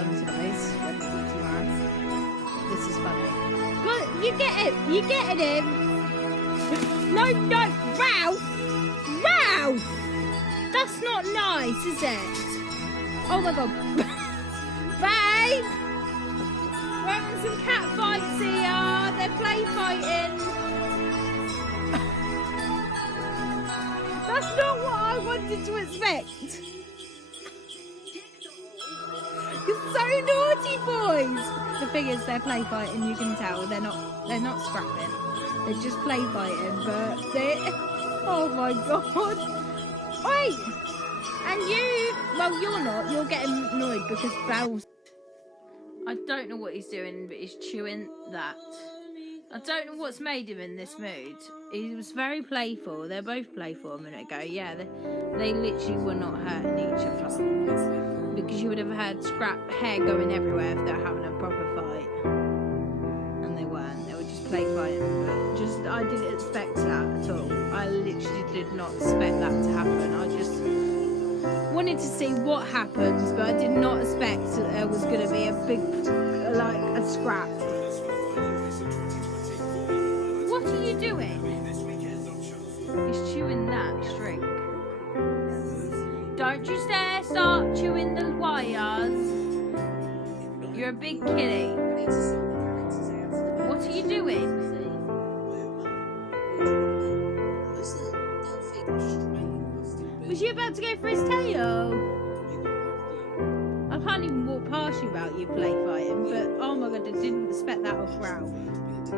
done today's ready for tomorrow. This is funny. Good, you get it. You getting him? No, Ralph. Ralph. That's not nice, is it? Oh my God. Babe. We're having some cat fights here. They're play fighting. That's not what I wanted to expect. You're so naughty, boys. The thing is, they're play fighting. You can tell they're not scrapping. They're just play fighting. But they, oh my God. Wait. And you, well, you're not. You're getting annoyed because Belle's. I don't know what he's doing, but he's chewing that. I don't know what's made him in this mood. He was very playful. They're both playful a minute ago. Yeah, they literally were not hurting each other. Because you would have had scrap hair going everywhere if they're having a proper fight. And they weren't. They were just play fighting. But just, I didn't expect that at all. I literally did not expect that to happen. I just wanted to see what happens, but I did not expect that there was going to be a big, like, a scrap. What are you doing? He's chewing that string. Don't you dare start chewing the wires. You're a big kitty. What are you doing? Was you about to go for his tail? I can't even walk past you without you play fighting, but oh my God, I didn't expect that of Ralph. I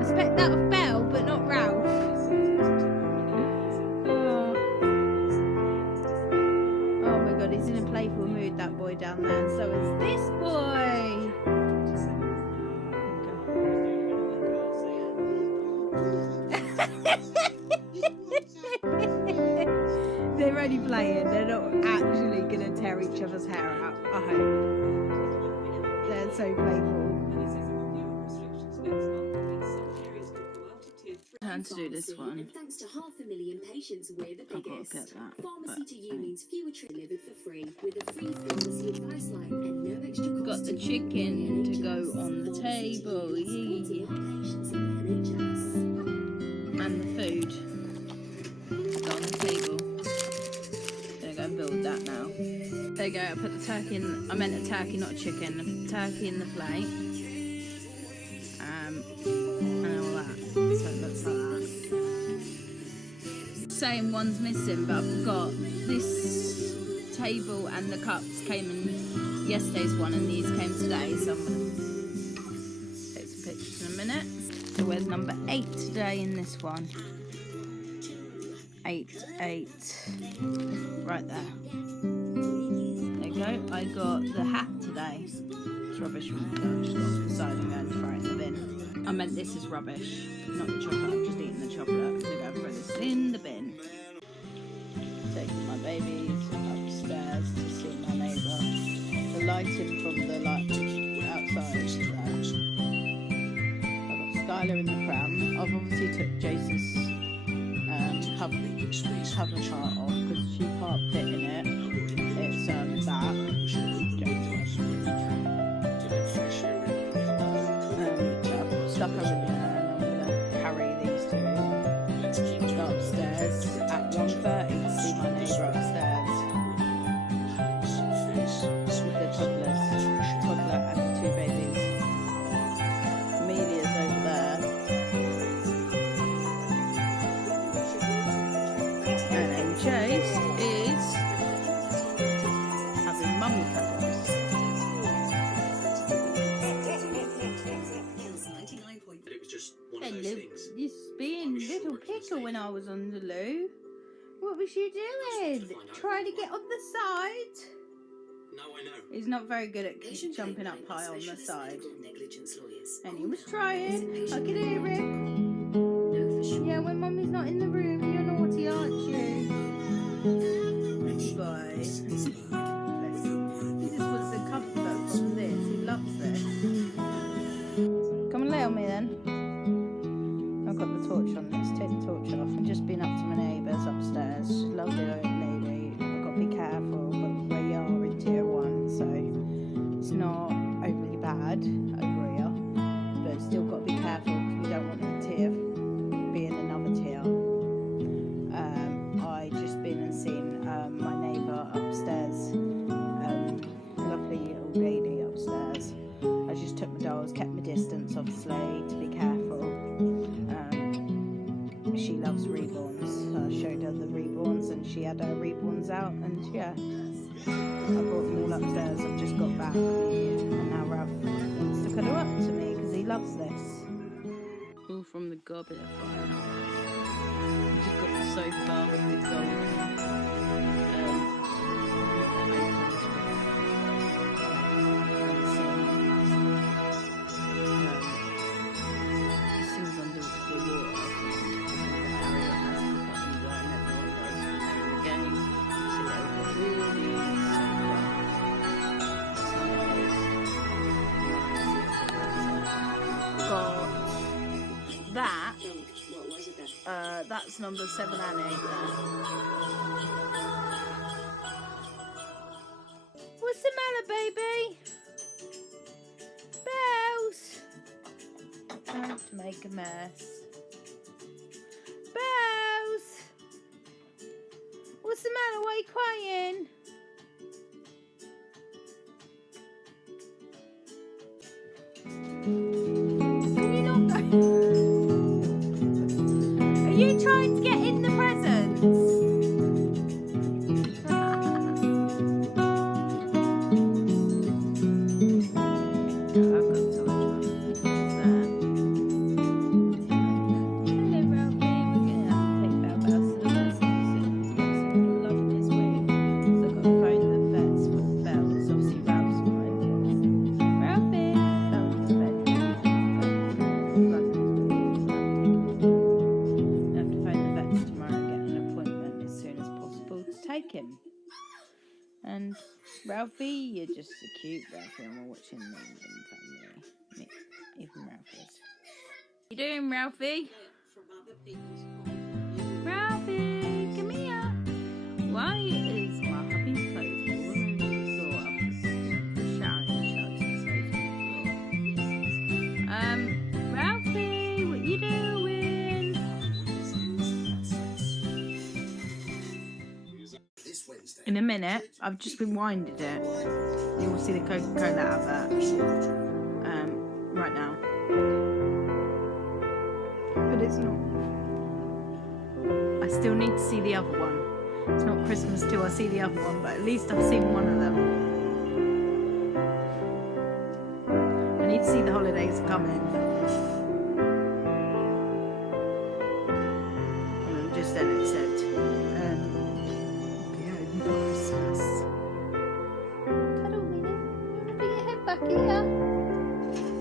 expect that of Belle, but not Ralph. Oh my God, he's in a playful mood, that boy down there, and so is this boy. They're only playing, they're not actually going to tear each other's hair out, I hope. They're so playful. Time to do this one. Thanks to 500,000 patients, we're the biggest. Pharmacy to unions, fewer delivered for free with a free pharmacy advice line and no extra cost. Got the chicken to go on the table, and the food to go on the table. Gonna go and build that now. There you go. I put the turkey in. I meant a turkey, not a chicken. I put the turkey in the plate. And all that. So it looks like that. Same one's missing, but I forgot. This table and the cups came in yesterday's one, and these came today. So I'm gonna take some pictures in a minute. So where's number 8 today in this one? 8. Right there. There you go. I got the hat today. It's rubbish from the just got off the side and go and throw it in the bin. I meant this is rubbish, not the chocolate. I'm just eating the chocolate. I'm going to go and throw this in the bin. Taking my babies upstairs to see my neighbour. The lighting from the outside is there. I've got Skylar in the pram. I've obviously took Jace's cover part off because she can't fit in it. It's that. I've stuck her in there, and I'm gonna carry these two. Go upstairs at 1:30 to see my neighbour upstairs with the toddler and the 2 babies. Amelia's over there. And Chase is having mummy cuddles. Hello, you're being little pickle when I was on the loo. What was you doing? Trying to get on the side? No, I know. He's not very good at jumping up high on the side. And he was trying. I could hear him. Yeah, when mummy's not in the room, you're naughty, aren't you? Boy. He just wants the comfort from this. He loves this. Come and lay on me then. I've got the torch on. Let's take the torch off. I've just been up to my neighbour's upstairs. She's a lovely old lady. I've got to be careful, but we are in tier 1, so it's Yeah. I brought them all upstairs. I've just got back. And now Ralph wants to cuddle up to me because he loves this. All from the goblet fire. I just got so far with the golden that. What was it then? That's number 7 and 8 there. What's the matter, baby? Bells! Time to make a mess. Bells! What's the matter? Why are you crying? Can you not go? Are you trying to get in the presents? Him. And Ralphie, you're just so cute, Ralphie, and we're watching the Family. Even Ralphie is. What you doing, Ralphie? Ralphie, come here. Why is my hubby's clothes all over the floor? For showering Ralphie, what you doing? In a minute, I've just rewinded it. You will see the Coca-Cola advert right now. But it's not. I still need to see the other one. It's not Christmas till I see the other one, but at least I've seen one of them. I need to see the holidays coming. And just then it said, here.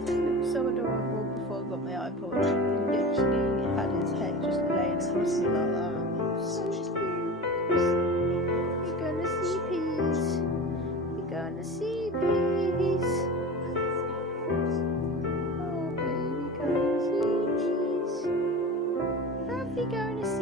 It was so adorable before I got my iPod. He literally had his head just laying across me like that. So cute. You're gonna see peace. You're gonna see peace. Oh baby, gonna see peace. Ralphie gonna see